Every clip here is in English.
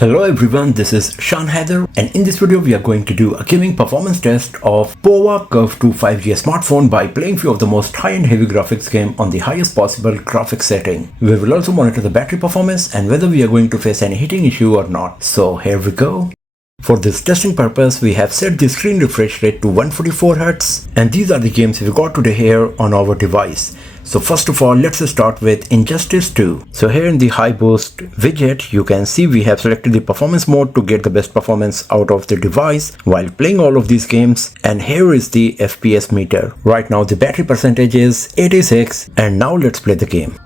Hello everyone, this is Shan Haider, and in this video we are going to do a gaming performance test of Pova Curve 2 5G smartphone by playing few of the most high-end heavy graphics game on the highest possible graphics setting. We will also monitor the battery performance and whether we are going to face any heating issue or not. So here we go. For this testing purpose, we have set the screen refresh rate to 144Hz, and these are the games we got today here on our device. So first of all, let's start with Injustice 2. So here in the high boost widget, you can see we have selected the performance mode to get the best performance out of the device while playing all of these games. And here is the FPS meter. Right now the battery percentage is 86, and now let's play the game.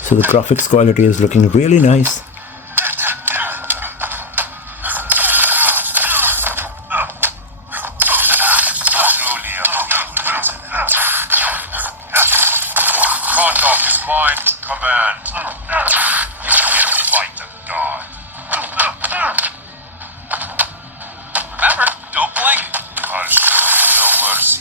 So the graphics quality is looking really nice. Conduct is mine to command. You can't fight the god. Remember, don't blink. I'll show you no mercy.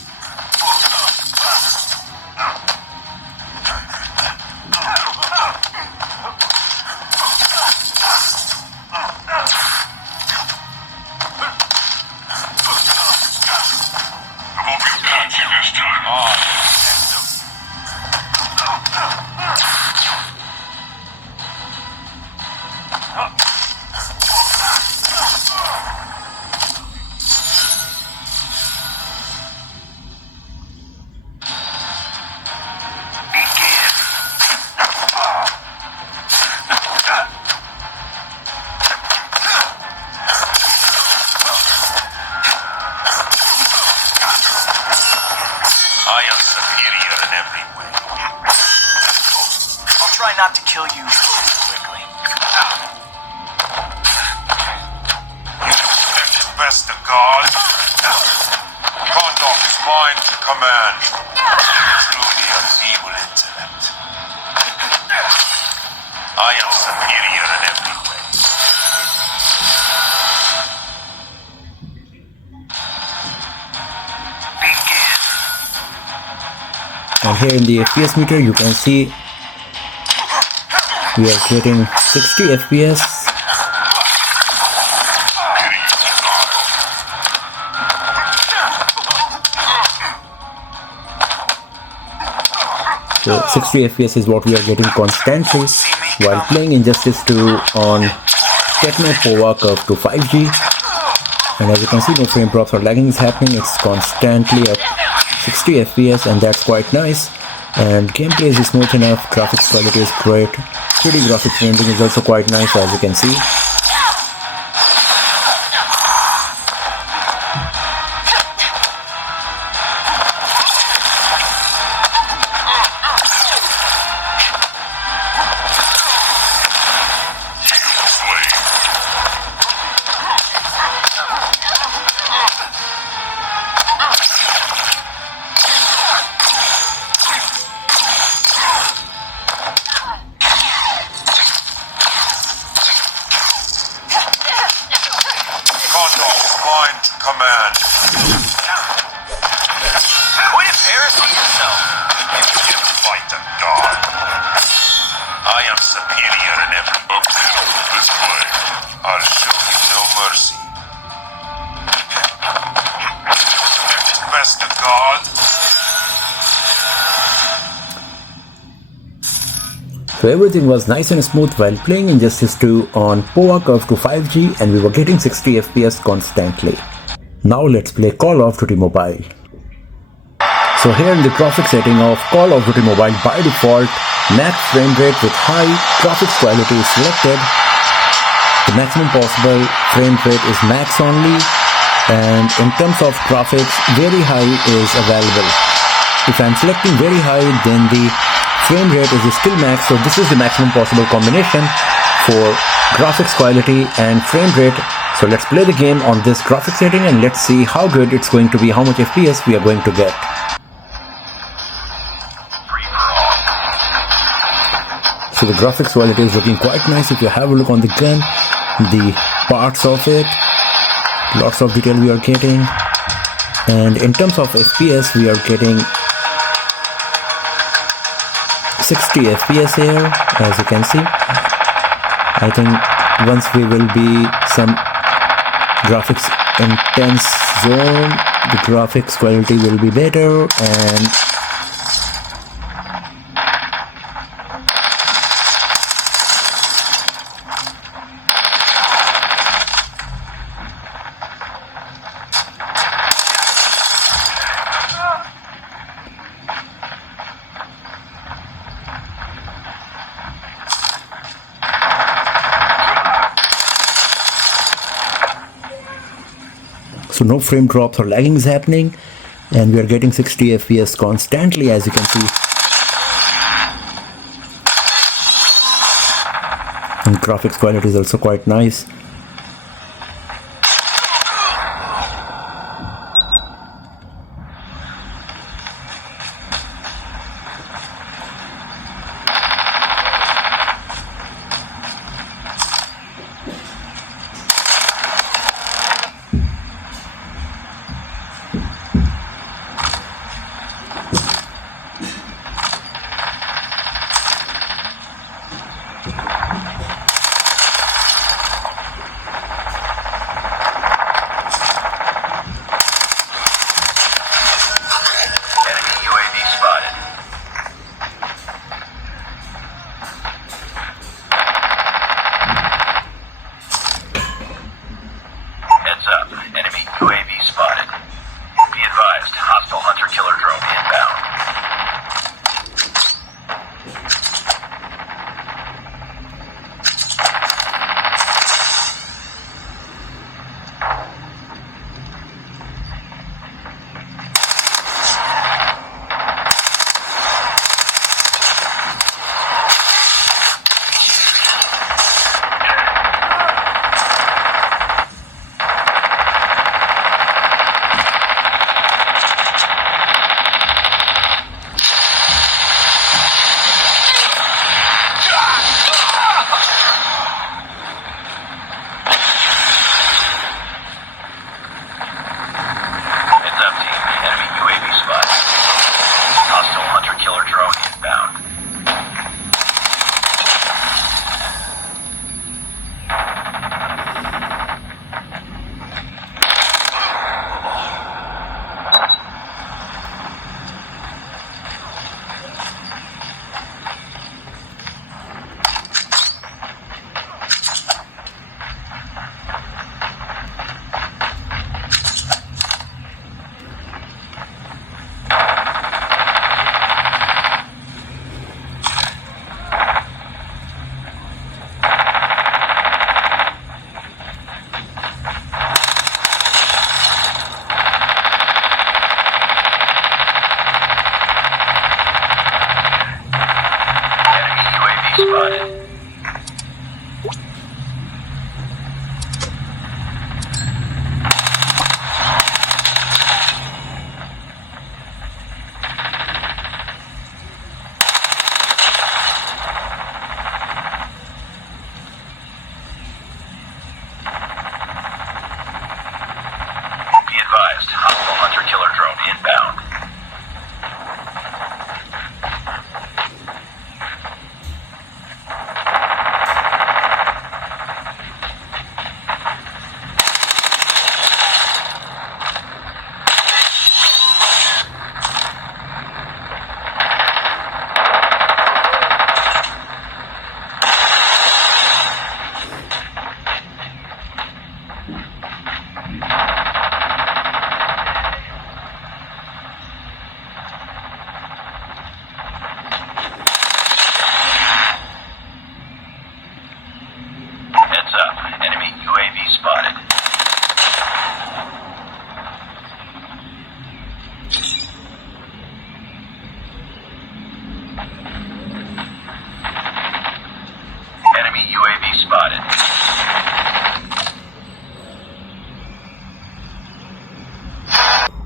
I am superior in every way. I'll try not to kill you too quickly. You expect to best the god? Conduct is mine to command. Truly a feeble intellect. I am superior in every way. And here in the FPS meter, you can see we are getting 60 FPS. So 60 FPS is what we are getting constantly while playing Injustice 2 on Tecno Pova Curve 2 5G. And as you can see, no frame drops or lagging is happening. It's constantly up 60 FPS, and that's quite nice. And gameplay is smooth enough, graphics quality is great, 3D graphics rendering is also quite nice, as you can see. Conduct is mine to command. Quit embarrassing yourself. You can't fight the god. I am superior in every this way. I'll show you no mercy. Expect to best the god? So everything was nice and smooth while playing Injustice 2 on Pova Curve 2 5G, and we were getting 60 FPS constantly. Now let's play Call of Duty Mobile. So here in the graphics setting of Call of Duty Mobile, by default, max frame rate with high graphics quality is selected. The maximum possible frame rate is max only, and in terms of graphics, very high is available. If I'm selecting very high, then the frame rate is still max, so this is the maximum possible combination for graphics quality and frame rate. So let's play the game on this graphics setting and let's see how good it's going to be, how much FPS we are going to get. So the graphics quality is looking quite nice. If you have a look on the gun, the parts of it, Lots of detail we are getting, and in terms of FPS we are getting 60 FPS here, as you can see. I think once we will be some graphics intense zone, the graphics quality will be better. And so no frame drops or lagging is happening, and we are getting 60 FPS constantly, as you can see. And graphics quality is also quite nice.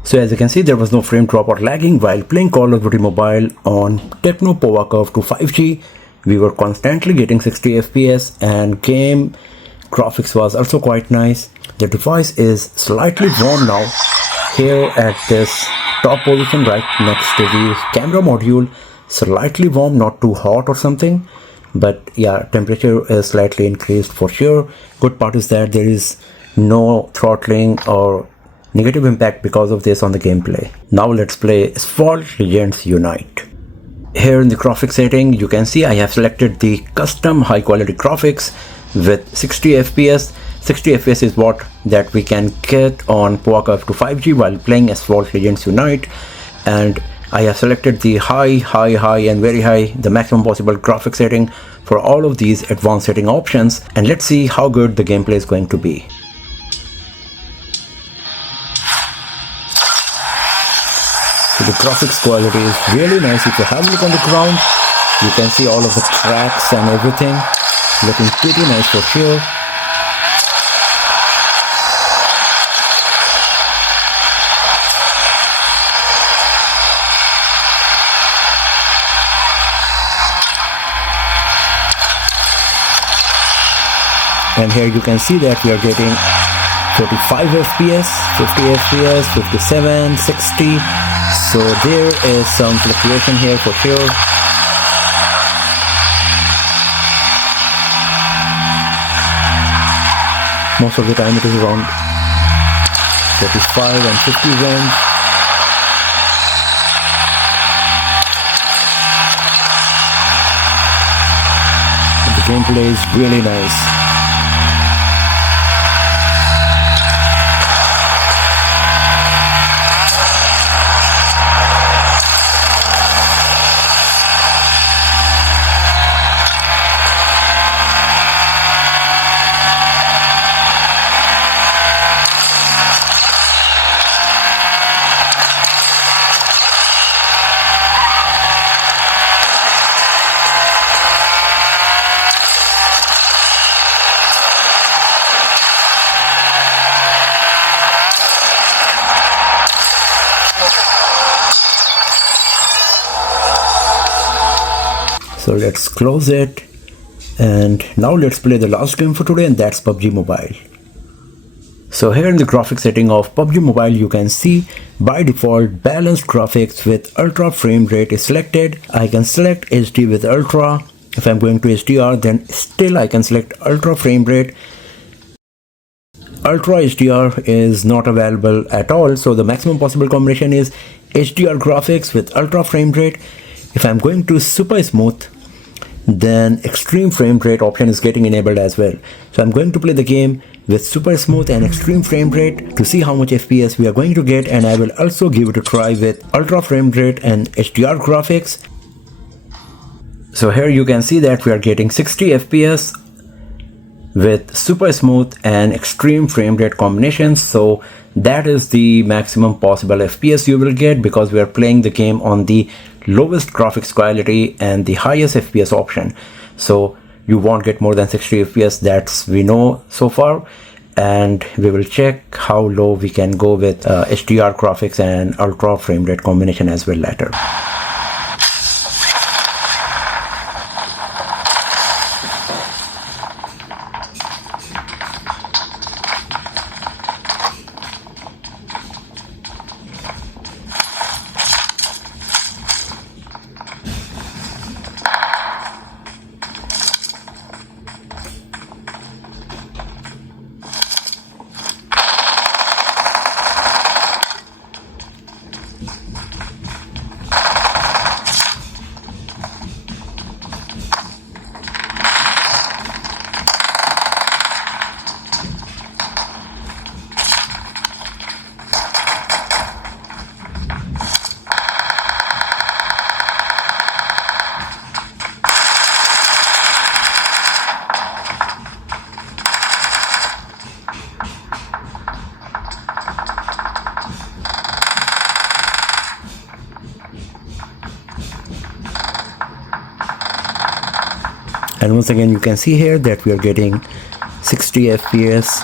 So as you can see, there was no frame drop or lagging while playing Call of Duty Mobile on Tecno Pova curve to 5G. We were constantly getting 60 FPS and game graphics was also quite nice. The device is slightly warm now. Here at this top position right next to the camera module, slightly warm, not too hot or something, but yeah, temperature is slightly increased for sure. Good part is that there is no throttling or negative impact because of this on the gameplay. Now let's play Asphalt Legends Unite. Here in the graphics setting, you can see I have selected the custom high quality graphics with 60 FPS. 60 FPS is what that we can get on Pova up to 5G while playing Asphalt Legends Unite, and I have selected the high and very high, the maximum possible graphics setting for all of these advanced setting options, and let's see how good the gameplay is going to be. So the graphics quality is really nice. If you have a look on the ground, you can see all of the cracks and everything looking pretty nice for sure. And here you can see that we are getting 45 FPS, 50 FPS, 57, 60. So there is some fluctuation here for sure. Most of the time it is around 45 and 50 range. The gameplay is really nice. So let's close it, and now let's play the last game for today, and that's PUBG Mobile. So here in the graphics setting of PUBG Mobile, you can see by default balanced graphics with ultra frame rate is selected. I can select HD with ultra. If I'm going to HDR, then still I can select ultra frame rate. Ultra HDR is not available at all, so the maximum possible combination is HDR graphics with ultra frame rate. If I'm going to super smooth, then extreme frame rate option is getting enabled as well. So I'm going to play the game with super smooth and extreme frame rate to see how much FPS we are going to get, and I will also give it a try with ultra frame rate and HDR graphics. So here you can see that we are getting 60 FPS with super smooth and extreme frame rate combinations. So that is the maximum possible FPS you will get, because we are playing the game on the lowest graphics quality and the highest FPS option. So you won't get more than 60 FPS, that's we know so far, and we will check how low we can go with HDR graphics and ultra frame rate combination as well later. And once again you can see here that we are getting 60 FPS.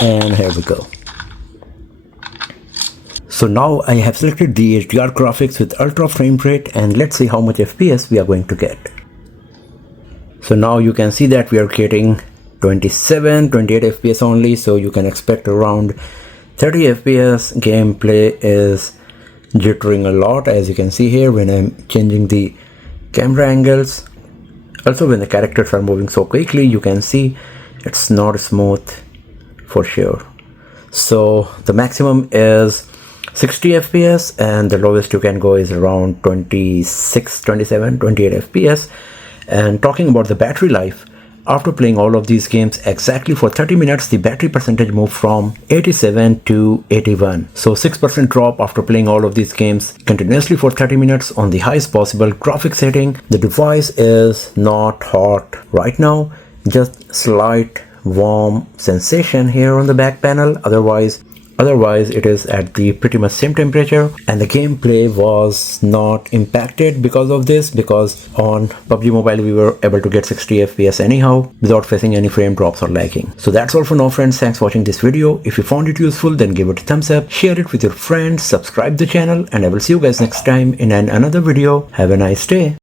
And here we go. So now I have selected the HDR graphics with ultra frame rate, and let's see how much FPS we are going to get. So now you can see that we are getting 27, 28 FPS only, so you can expect around 30 FPS. Gameplay is jittering a lot, as you can see here when I'm changing the camera angles. Also, when the characters are moving so quickly, you can see it's not smooth for sure. So the maximum is 60 FPS and the lowest you can go is around 26, 27, 28 FPS. And talking about the battery life, after playing all of these games exactly for 30 minutes, the battery percentage moved from 87 to 81. So 6% drop after playing all of these games continuously for 30 minutes on the highest possible graphic setting. The device is not hot right now, just slight warm sensation here on the back panel. Otherwise it is at the pretty much same temperature, and the gameplay was not impacted because of this, because on PUBG Mobile we were able to get 60 FPS anyhow without facing any frame drops or lagging. So that's all for now, friends. Thanks for watching this video. If you found it useful, then give it a thumbs up, share it with your friends, subscribe the channel, and I will see you guys next time in another video. Have a nice day.